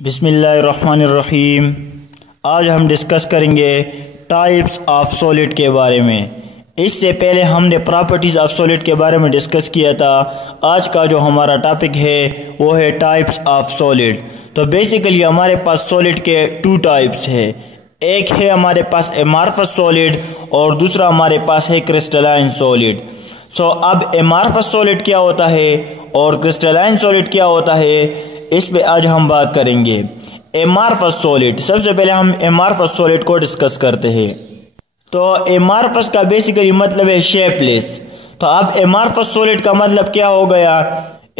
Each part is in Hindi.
बिस्मिल्लाहिर्रहमानिर्रहीम। आज हम डिस्कस करेंगे टाइप्स ऑफ सॉलिड के बारे में। इससे पहले हमने प्रॉपर्टीज़ ऑफ सॉलिड के बारे में डिस्कस किया था। आज का जो हमारा टॉपिक है वो है टाइप्स ऑफ सॉलिड। तो बेसिकली हमारे पास सॉलिड के टू टाइप्स है। एक है हमारे पास एमार्फस सॉलिड और दूसरा हमारे पास है क्रिस्टलाइन सॉलिड। अब एमार्फस सॉलिड क्या होता है और क्रिस्टलाइन सॉलिड क्या होता है, इस पे आज हम बात करेंगे। एमार्फस सॉलिड, सबसे पहले हम एमार्फस सॉलिड को डिस्कस करते हैं। तो एमार्फस का बेसिकली मतलब है शेपलेस। तो अब एमार्फस सॉलिड का मतलब क्या हो गया,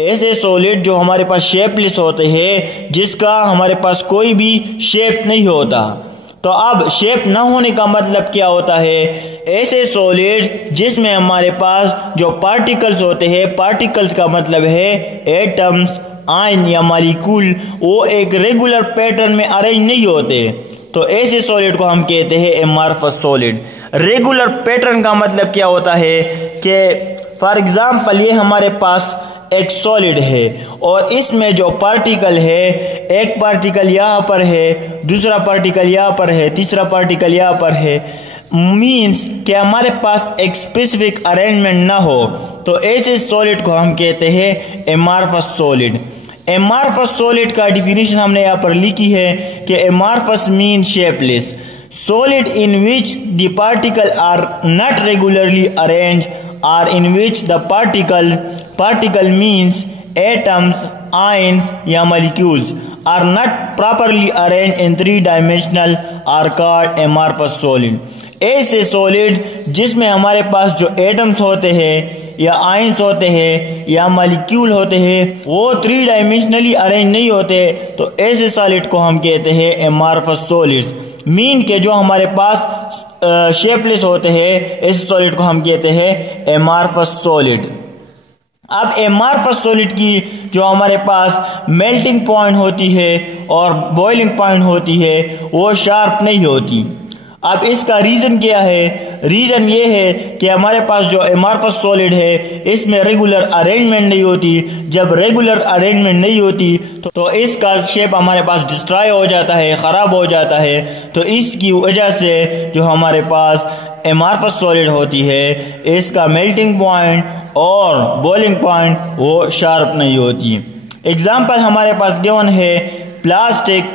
ऐसे सॉलिड जो हमारे पास शेपलेस होते हैं, जिसका हमारे पास कोई भी शेप नहीं होता। तो अब शेप न होने का मतलब क्या होता है, ऐसे सॉलिड जिसमें हमारे पास जो पार्टिकल्स होते हैं, पार्टिकल्स का मतलब है एटम्स, आयन या मॉलिक्यूल, वो एक रेगुलर पैटर्न में अरेंज नहीं होते। तो ऐसे सॉलिड को हम कहते हैं एमार्फस सॉलिड। रेगुलर पैटर्न का मतलब क्या होता है कि फॉर एग्जांपल ये हमारे पास एक सॉलिड है और इसमें जो पार्टिकल है, एक पार्टिकल यहाँ पर है, दूसरा पार्टिकल यहाँ पर है, तीसरा पार्टिकल यहाँ पर है, मीन्स कि हमारे पास एक स्पेसिफिक अरेंजमेंट ना हो। तो ऐसे सॉलिड को हम कहते हैं एमार्फस सॉलिड। एमार्फस सॉलिड का डिफिनीशन हमने यहाँ पर लिखी है कि amorphous mean shapeless solid in which the particle are not regularly arrange or in which the particle means atoms, ions या molecules are not properly arranged in three-dimensional are called amorphous solid। ऐसे सॉलिड जिसमें हमारे पास जो एटम्स होते हैं या आयंस होते हैं या मॉलिक्यूल होते हैं, वो थ्री डायमेंशनली अरेंज नहीं होते। तो ऐसे सॉलिड को हम कहते हैं एमार्फस सॉलिड्स। मीन के जो हमारे पास शेपलेस होते हैं, इस सॉलिड को हम कहते हैं एमार्फस सॉलिड। अब एमार्फस सॉलिड की जो हमारे पास मेल्टिंग पॉइंट होती है और बॉइलिंग पॉइंट होती है, वो शार्प नहीं होती। अब इसका रीजन क्या है, रीजन ये है कि हमारे पास जो एमार्फस सॉलिड है, इसमें रेगुलर अरेंजमेंट नहीं होती। जब रेगुलर अरेंजमेंट नहीं होती तो इसका शेप हमारे पास डिस्ट्रॉय हो जाता है, खराब हो जाता है। तो इसकी वजह से जो हमारे पास एमार्फस सॉलिड होती है, इसका मेल्टिंग पॉइंट और बॉइलिंग पॉइंट वो शार्प नहीं होती। एग्जाम्पल हमारे पास गिवन है, plastic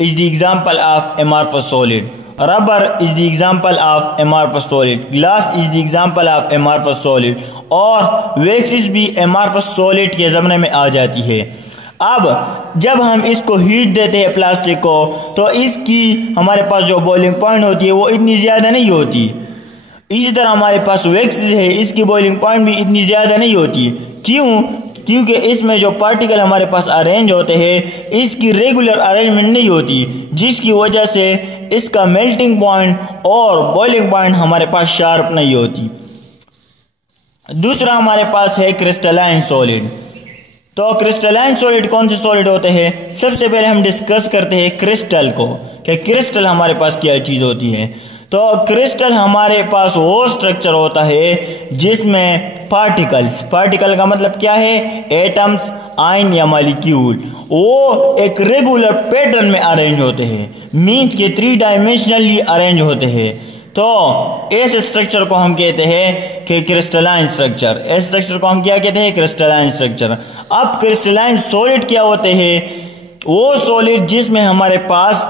is the example of amorphous solid, rubber is the example of amorphous solid, glass is the example of amorphous solid, और वैक्सीज भी एमार्फस सॉलिड के ज़माने में आ जाती है। अब जब हम इसको हीट देते हैं प्लास्टिक को, तो इसकी हमारे पास जो बॉइलिंग पॉइंट होती है वो इतनी ज़्यादा नहीं होती। इसी तरह हमारे पास वैक्सीज है, इसकी बॉइलिंग पॉइंट भी इतनी ज़्यादा नहीं होती। क्यों? क्योंकि इसमें जो पार्टिकल हमारे पास अरेंज होते हैं, इसकी रेगुलर अरेंजमेंट नहीं होती, जिसकी वजह से इसका मेल्टिंग पॉइंट और बॉइलिंग पॉइंट हमारे पास शार्प नहीं होती। दूसरा हमारे पास है क्रिस्टलाइन सॉलिड। तो क्रिस्टलाइन सॉलिड कौन से सॉलिड होते हैं, सबसे पहले हम डिस्कस करते हैं क्रिस्टल को, कि क्रिस्टल हमारे पास क्या चीज होती है। तो क्रिस्टल हमारे पास वो स्ट्रक्चर होता है जिसमें पार्टिकल का मतलब क्या है, एटम्स, आयन या मॉलिक्यूल, वो एक रेगुलर पैटर्न में अरेंज होते हैं, मीन्स के थ्री डायमेंशनली अरेंज होते हैं। तो ऐसे स्ट्रक्चर को हम कहते हैं कि क्रिस्टलाइन स्ट्रक्चर। ऐसे स्ट्रक्चर को हम क्या कहते हैं, क्रिस्टलाइन स्ट्रक्चर। अब क्रिस्टलाइन सॉलिड क्या होते हैं, वो सॉलिड जिसमें हमारे पास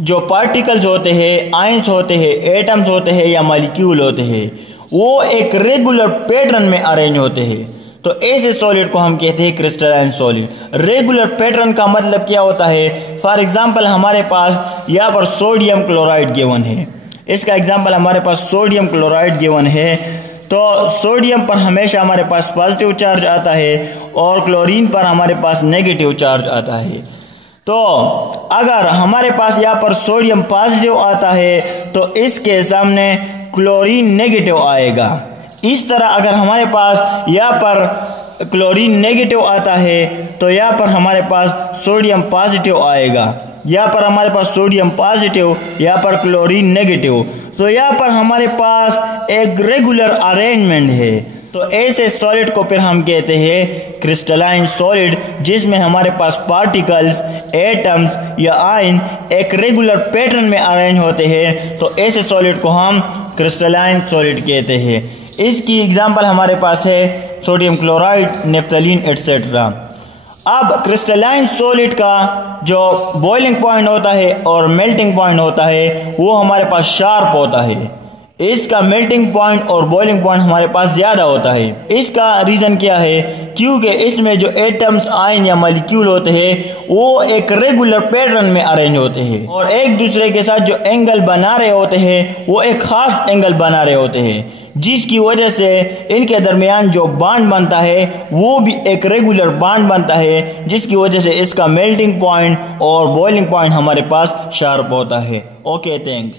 जो पार्टिकल्स होते हैं, आयंस होते हैं, एटम्स होते हैं या मॉलिक्यूल होते हैं, वो एक रेगुलर पैटर्न में अरेंज होते हैं। तो ऐसे सॉलिड को हम कहते हैं क्रिस्टलाइन सॉलिड। रेगुलर पैटर्न का मतलब क्या होता है, फॉर एग्जांपल हमारे पास यहाँ पर सोडियम क्लोराइड गिवन है। इसका एग्जांपल हमारे पास सोडियम क्लोराइड गिवन है। तो सोडियम पर हमेशा हमारे पास पॉजिटिव चार्ज आता है और क्लोरीन पर हमारे पास नेगेटिव चार्ज आता है। तो अगर हमारे पास यहाँ पर सोडियम पॉजिटिव आता है तो इसके सामने क्लोरीन नेगेटिव आएगा। इस तरह अगर हमारे पास यहाँ पर क्लोरीन नेगेटिव आता है तो यहाँ पर हमारे पास सोडियम पॉजिटिव आएगा। यहाँ पर हमारे पास सोडियम पॉजिटिव, यहाँ पर क्लोरीन नेगेटिव। तो यहाँ पर हमारे पास एक रेगुलर अरेंजमेंट है। तो ऐसे सॉलिड को फिर हम कहते हैं क्रिस्टलाइन सॉलिड, जिसमें हमारे पास पार्टिकल्स, एटम्स या आयन एक रेगुलर पैटर्न में अरेंज होते हैं तो ऐसे सॉलिड को हम क्रिस्टलाइन सॉलिड कहते हैं। इसकी एग्जांपल हमारे पास है सोडियम क्लोराइड, नेफ्थलीन एटसेट्रा। अब क्रिस्टलाइन सॉलिड का जो बॉइलिंग पॉइंट होता है और मेल्टिंग पॉइंट होता है वो हमारे पास शार्प होता है। इसका मेल्टिंग पॉइंट और बॉइलिंग पॉइंट हमारे पास ज्यादा होता है। इसका रीजन क्या है? क्योंकि इसमें जो एटम्स, आयन या मॉलिक्यूल होते हैं वो एक रेगुलर पैटर्न में अरेंज होते हैं और एक दूसरे के साथ जो एंगल बना रहे होते हैं वो एक खास एंगल बना रहे होते हैं, जिसकी वजह से इनके दरमियान जो बॉन्ड बनता है वो भी एक रेगुलर बॉन्ड बनता है, जिसकी वजह से इसका मेल्टिंग पॉइंट और बॉइलिंग पॉइंट हमारे पास शार्प होता है। Okay, thanks.